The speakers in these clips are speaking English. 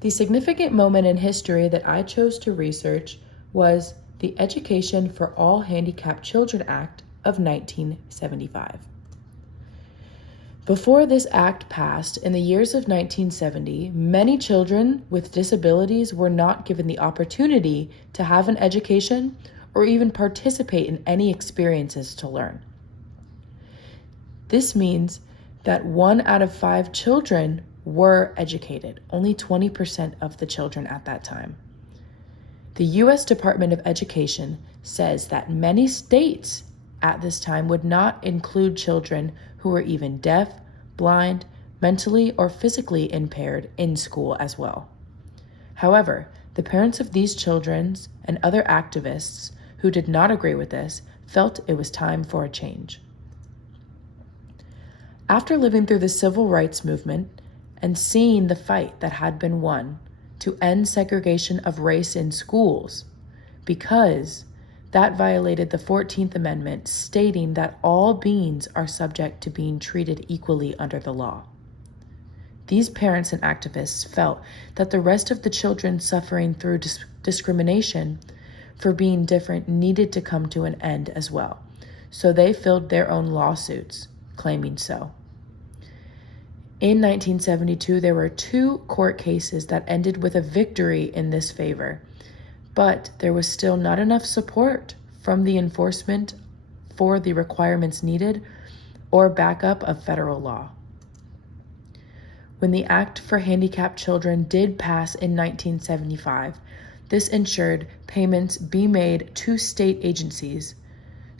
The significant moment in history that I chose to research was the Education for All Handicapped Children Act of 1975. Before this act passed, in the years of 1970, many children with disabilities were not given the opportunity to have an education or even participate in any experiences to learn. This means that 1 out of 5 children were educated, only 20% of the children at that time. The U.S. Department of Education says that many states at this time would not include children who were even deaf, blind, mentally, or physically impaired in school as well. However, the parents of these children and other activists who did not agree with this felt it was time for a change. After living through the civil rights movement and seeing the fight that had been won to end segregation of race in schools, because that violated the 14th Amendment, stating that all beings are subject to being treated equally under the law. These parents and activists felt that the rest of the children suffering through discrimination for being different needed to come to an end as well, so they filed their own lawsuits claiming so. In 1972, there were 2 court cases that ended with a victory in this favor, but there was still not enough support from the enforcement for the requirements needed or backup of federal law. When the Act for Handicapped Children did pass in 1975, this ensured payments be made to state agencies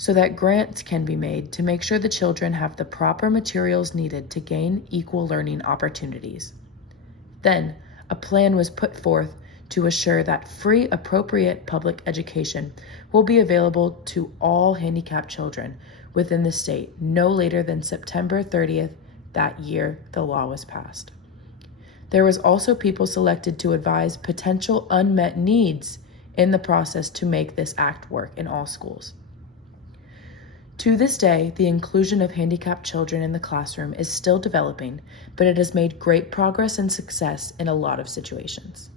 so that grants can be made to make sure the children have the proper materials needed to gain equal learning opportunities. Then, a plan was put forth to assure that free, appropriate public education will be available to all handicapped children within the state no later than September 30th that year the law was passed. There was also people selected to advise potential unmet needs in the process to make this act work in all schools. To this day, the inclusion of handicapped children in the classroom is still developing, but it has made great progress and success in a lot of situations.